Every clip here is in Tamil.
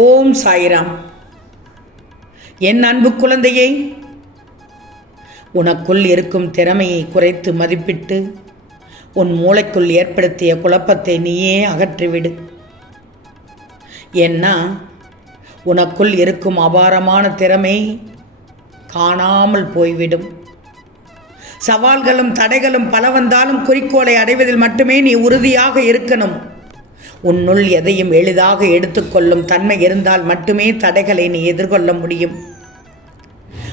ஓம் சாய்ராம். என் அன்பு குழந்தையே உனக்குள் இருக்கும் திறமையை குறைத்து மதிப்பிட்டு உன் மூளைக்குள் ஏற்படுத்திய குழப்பத்தை நீயே அகற்றிவிடு. ஏன்னா உனக்குள் இருக்கும் அபாரமான திறமை காணாமல் போய்விடும். சவால்களும் தடைகளும் பல வந்தாலும் குறிக்கோளை அடைவதில் மட்டுமே நீ உறுதியாக இருக்கணும். உன்னுள் எதையும் எளிதாக எடுத்துக்கொள்ளும் தன்மை இருந்தால் மட்டுமே தடைகளை நீ எதிர்கொள்ள முடியும்.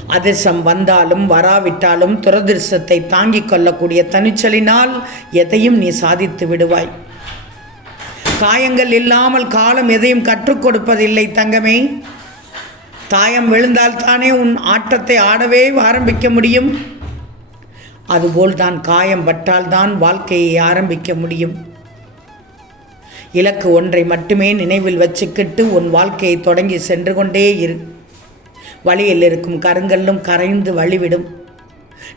அதிர்ஷ்டம் வந்தாலும் வராவிட்டாலும் துரதிர்ஷ்டத்தை தாங்கிக் கொள்ளக்கூடிய தனிச்சலினால் எதையும் நீ சாதித்து விடுவாய். காயங்கள் இல்லாமல் காலம் எதையும் கற்றுக் கொடுப்பதில்லை தங்கமே. தாயம் விழுந்தால் தானே உன் ஆட்டத்தை ஆடவே ஆரம்பிக்க முடியும். அதுபோல் தான் காயம் பட்டால்தான் வாழ்க்கையை ஆரம்பிக்க முடியும். இலக்கு ஒன்றை மட்டுமே நினைவில் வச்சுக்கிட்டு உன் வாழ்க்கையை தொடங்கி சென்று கொண்டே இரு. வழியில் இருக்கும் கருங்கல்லும் கரைந்து வழிவிடும்.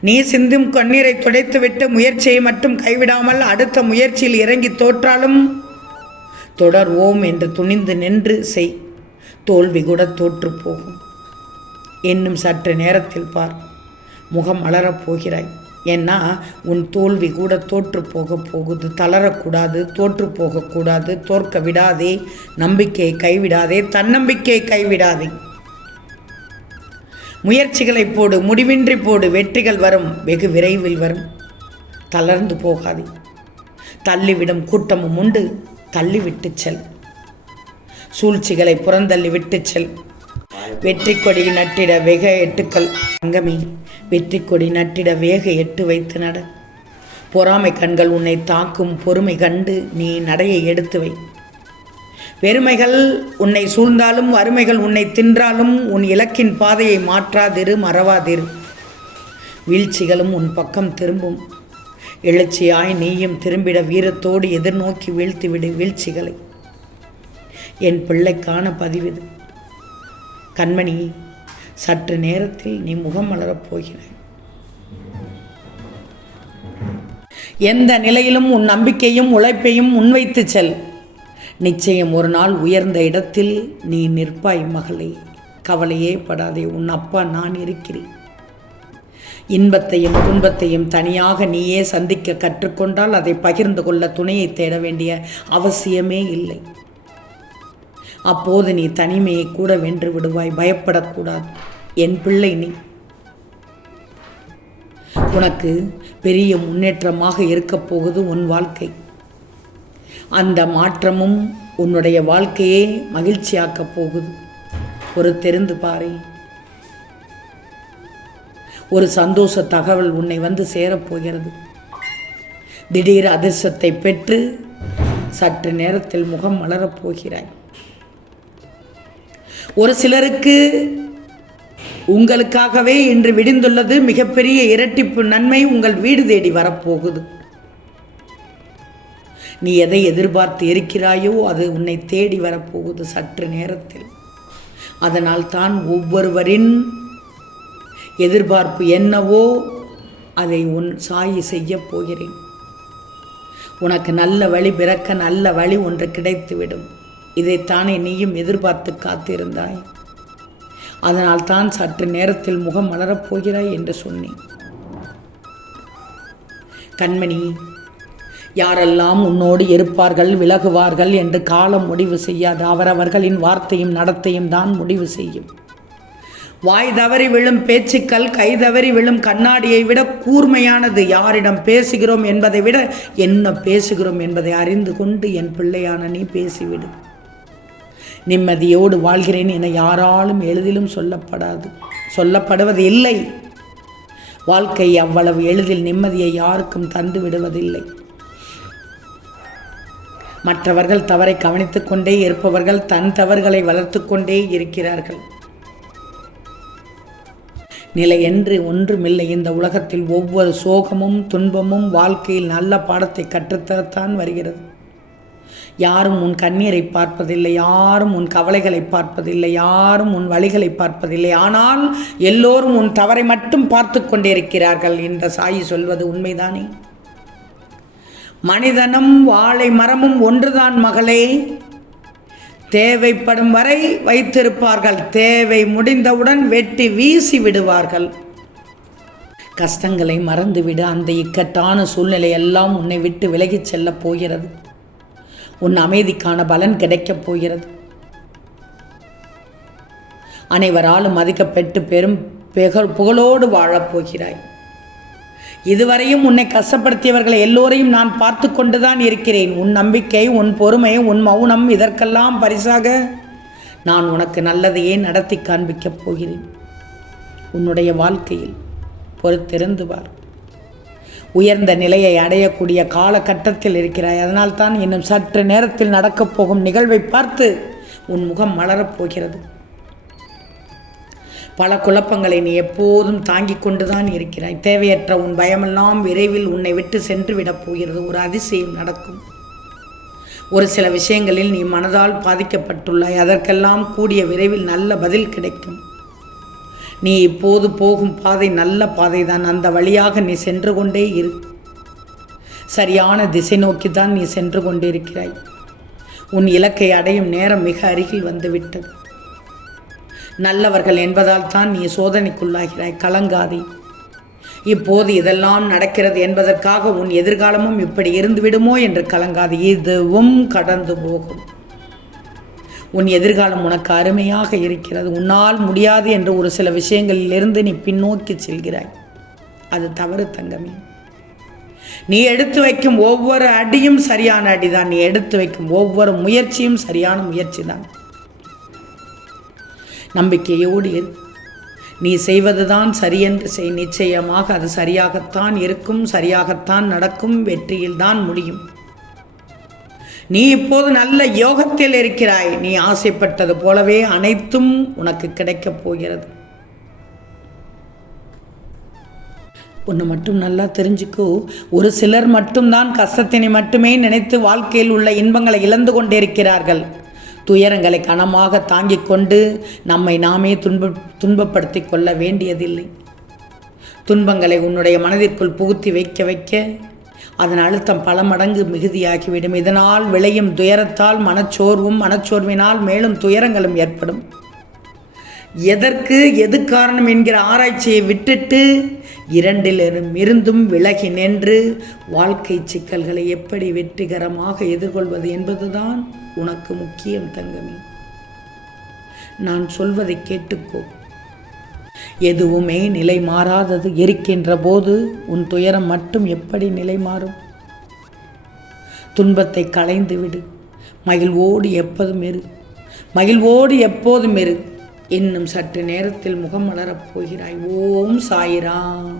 நீ சிந்தும் கண்ணீரை துடைத்துவிட்டு முயற்சியை மட்டும் கைவிடாமல் அடுத்த முயற்சியில் இறங்கி தோற்றாலும் தொடர்வோம் என்று துணிந்து நின்று செய். தோல்வி கூட தோற்று போகும். இன்னும் சற்று நேரத்தில் பார். முகம் அலறப் போகிறாய். ஏன்னா உன் தோல்வி கூட தோற்று போக போகுது தளரக்கூடாது தோற்று போகக்கூடாது தோற்க விடாதே நம்பிக்கையை கைவிடாதே தன்னம்பிக்கையை கைவிடாதே. முயற்சிகளை போடு முடிவின்றி போடு வெற்றிகள் வரும் வெகு விரைவில் வரும். தளர்ந்து போகாதே. தள்ளிவிடும் கூட்டமும் உண்டு தள்ளிவிட்டு செல். சூழ்ச்சிகளை புறந்தள்ளி விட்டு செல். வெற்றி கொடி நட்டிட வெக எட்டுக்கள். தங்கமே வெற்றி கொடி நட்டிட வேக எட்டு வைத்து நட. பொறாமை கண்கள் உன்னை தாக்கும் பொறுமை கண்டு நீ நடையை எடுத்து வை. வெறுமைகள் உன்னை சூழ்ந்தாலும் வறுமைகள் உன்னை தின்றாலும் உன் இலக்கின் பாதையை மாற்றாதிரு மறவாதிரு. வீழ்ச்சிகளும் உன் பக்கம் திரும்பும். எழுச்சியாய் நீயும் திரும்பிட வீரத்தோடு எதிர்நோக்கி வீழ்த்திவிடு வீழ்ச்சிகளை. என் பிள்ளைக்கான பதிவிது கண்மணி சற்று நேரத்தில் நீ முகம் மலரப் போகிறாய். எந்த நிலையிலும் உன் நம்பிக்கையும் உழைப்பையும் முன்வைத்து செல். நிச்சயம் ஒரு நாள் உயர்ந்த இடத்தில் நீ நிற்பாய் மகளே. கவலையே படாதே உன் அப்பா நான் இருக்கிறேன். இன்பத்தையும் துன்பத்தையும் தனியாக நீயே சந்திக்க கற்றுக்கொண்டால் அதை பகிர்ந்து கொள்ள துணையை தேட வேண்டிய அவசியமே இல்லை. அப்போது நீ தனிமையை கூட வென்று விடுவாய் பயப்படக்கூடாது. என் பிள்ளை நீ. உனக்கு பெரிய முன்னேற்றமாக இருக்கப் போகுது உன் வாழ்க்கை. அந்த மாற்றமும் உன்னுடைய வாழ்க்கையே மகிழ்ச்சியாக்கப் போகுது. ஒரு தெரிந்து பாரு. ஒரு சந்தோஷ தகவல் உன்னை வந்து சேரப்போகிறது திடீர் அதிர்ஷ்டத்தை பெற்று சற்று நேரத்தில் முகம் மலரப் போகிறாய். ஒரு சிலருக்கு உங்களுக்காகவே இன்று விடிந்துள்ளது மிகப்பெரிய இரட்டிப்பு நன்மை உங்கள் வீடு தேடி வரப்போகுது. நீ எதை எதிர்பார்த்து இருக்கிறாயோ அது உன்னை தேடி வரப்போகுது சற்று நேரத்தில். அதனால் தான் ஒவ்வொருவரின் எதிர்பார்ப்பு என்னவோ அதை உன் சாயி செய்ய போகிறேன். உனக்கு நல்ல வழி பிறக்க நல்ல வழி ஒன்று கிடைத்துவிடும். இதைத்தானே நீயும் எதிர்பார்த்து காத்திருந்தாய்? அதனால் தான் சற்று நேரத்தில் முகம் மலரப் போகிறாய் என்று சொன்னேன். கண்மணி யாரெல்லாம் உன்னோடு இருப்பார்கள் விலகுவார்கள் என்று காலம் முடிவு செய்யாது அவரவர்களின் வார்த்தையும் நடத்தையும் தான் முடிவு செய்யும். வாய் தவறி விழும் பேச்சுக்கள் கை தவறி விழும் கண்ணாடியை விட கூர்மையானது. யாரிடம் பேசுகிறோம் என்பதை விட என்ன பேசுகிறோம் என்பதை அறிந்து கொண்டு என் பிள்ளையான நீ பேசிவிடு. நிம்மதியோடு வாழ்கிறேன் என யாராலும் எளிதிலும் சொல்லப்படாது சொல்லப்படுவது இல்லை. வாழ்க்கை அவ்வளவு எளிதில் நிம்மதியை யாருக்கும் தந்து விடுவதில்லை. மற்றவர்கள் தவறை கவனித்துக் கொண்டே இருப்பவர்கள் தன் தவறுகளை வளர்த்து கொண்டே இருக்கிறார்கள். நிலை என்று ஒன்றுமில்லை. இந்த உலகத்தில் ஒவ்வொரு சோகமும் துன்பமும் வாழ்க்கையில் நல்ல பாடத்தை கற்றுத்தரத்தான் வருகிறது. யாரும் உன் கண்ணீரை பார்ப்பதில்லை யாரும் உன் கவலைகளை பார்ப்பதில்லை யாரும் உன் வழிகளை பார்ப்பதில்லை. ஆனால் எல்லோரும் உன் தவறை மட்டும் பார்த்து கொண்டிருக்கிறார்கள். என்ற சாயி சொல்வது உண்மைதானே? மனிதனும் வாழை மரமும் ஒன்றுதான் மகளே. தேவைப்படும் வரை வைத்திருப்பார்கள். தேவை முடிந்தவுடன் வெட்டி வீசி விடுவார்கள். கஷ்டங்களை மறந்துவிட. அந்த இக்கட்டான சூழ்நிலை எல்லாம் உன்னை விட்டு விலகிச் செல்லப் போகிறது. உன் அமைதிக்கான பலன் கிடைக்கப் போகிறது. அனைவராலும் மதிக்கப்பெற்று பெரும் பெகழ் புகழோடு வாழப் போகிறாய். இதுவரையும் உன்னை கஷ்டப்படுத்தியவர்களை எல்லோரையும் நான் பார்த்து கொண்டுதான் இருக்கிறேன். உன் நம்பிக்கை உன் பொறுமை உன் மௌனம் இதற்கெல்லாம் பரிசாக நான் உனக்கு நல்லதையே நடத்தி காண்பிக்கப் போகிறேன். உன்னுடைய வாழ்க்கையில் பொறுத்திருந்து பார் உயர்ந்த நிலையை அடையக்கூடிய காலகட்டத்தில் இருக்கிறாய். அதனால்தான் இன்னும் சற்று நேரத்தில் நடக்கப் போகும் நிகழ்வை பார்த்து உன் முகம் மலரப் போகிறது. பல குழப்பங்களை நீ எப்போதும் தாங்கிக் கொண்டுதான் இருக்கிறாய். தேவையற்ற உன் பயமெல்லாம் விரைவில் உன்னை விட்டு சென்று விடப் போகிறது. ஒரு அதிசயம் நடக்கும். ஒரு சில விஷயங்களில் நீ மனதால் பாதிக்கப்பட்டுள்ளாய். அதற்கெல்லாம் கூடிய விரைவில் நல்ல பதில் கிடைக்கும். நீ இப்போது போகும் பாதை நல்ல பாதை தான் அந்த வழியாக நீ சென்று கொண்டே இரு. சரியான திசை நோக்கி தான் நீ சென்று கொண்டிருக்கிறாய். உன் இலக்கை அடையும் நேரம் மிக அருகில் வந்துவிட்டது. நல்லவர்கள் என்பதால் தான் நீ சோதனைக்குள்ளாகிறாய். கலங்காதே. இப்போது இதெல்லாம் நடக்கிறது என்பதற்காக உன் எதிர்காலமும் இப்படி இருந்துவிடுமோ என்று கலங்காது. இதுவும் கடந்து போகும். உன் எதிர்காலம் உனக்கு அருமையாக இருக்கிறது. உன்னால் முடியாது என்று ஒரு சில விஷயங்களிலிருந்து நீ பின்னோக்கி செல்கிறாய். அது தவறு தங்கமே. நீ எடுத்து வைக்கும் ஒவ்வொரு அடியும் சரியான அடிதான். நீ எடுத்து வைக்கும் ஒவ்வொரு முயற்சியும் சரியான முயற்சி தான் நம்பிக்கையோடு இரு. நீ செய்வதுதான் சரியென்று செய். நிச்சயமாக அது சரியாகத்தான் இருக்கும் சரியாகத்தான் நடக்கும் வெற்றியில்தான் முடியும். நீ இப்போது நல்ல யோகத்தில் இருக்கிறாய். நீ ஆசைப்பட்டது போலவே அனைத்தும் உனக்கு கிடைக்கப் போகிறது. ஒன்று மட்டும் நல்லா தெரிஞ்சுக்கோ. ஒரு சிலர் மட்டும்தான் கஷ்டத்தினை மட்டுமே நினைத்து வாழ்க்கையில் உள்ள இன்பங்களை இழந்து கொண்டிருக்கிறார்கள். துயரங்களை கனமாக தாங்கிக் கொண்டு நம்மை நாமே துன்ப துன்பப்படுத்தி கொள்ள வேண்டியதில்லை. துன்பங்களை உன்னுடைய மனதிற்குள் புகுத்தி வைக்க வைக்க அதன் அழுத்தம் பல மடங்கு மிகுதியாகிவிடும். இதனால் விளையும் துயரத்தால் மனச்சோர்வும் மனச்சோர்வினால் மேலும் துயரங்களும் ஏற்படும். எதற்கு எது காரணம் என்கிற ஆராய்ச்சியை விட்டுட்டு இரண்டிலிரும் இருந்தும் விலகி நின்று வாழ்க்கை சிக்கல்களை எப்படி வெற்றிகரமாக எதிர்கொள்வது என்பதுதான் உனக்கு முக்கியம் தங்கமே. நான் சொல்வதை கேட்டுக்கோ. எதுவுமே நிலை மாறாதது எரிக்கின்ற போது உன் துயரம் மட்டும் எப்படி நிலை மாறும்? துன்பத்தை களைந்து விடு. மகிழ்வோடு எப்போதும் இரு. மகிழ்வோடு எப்போதும் இரு. இன்னும் சற்று நேரத்தில் முகம் மலரப் போகிறாய். ஓம் சாயிராம்.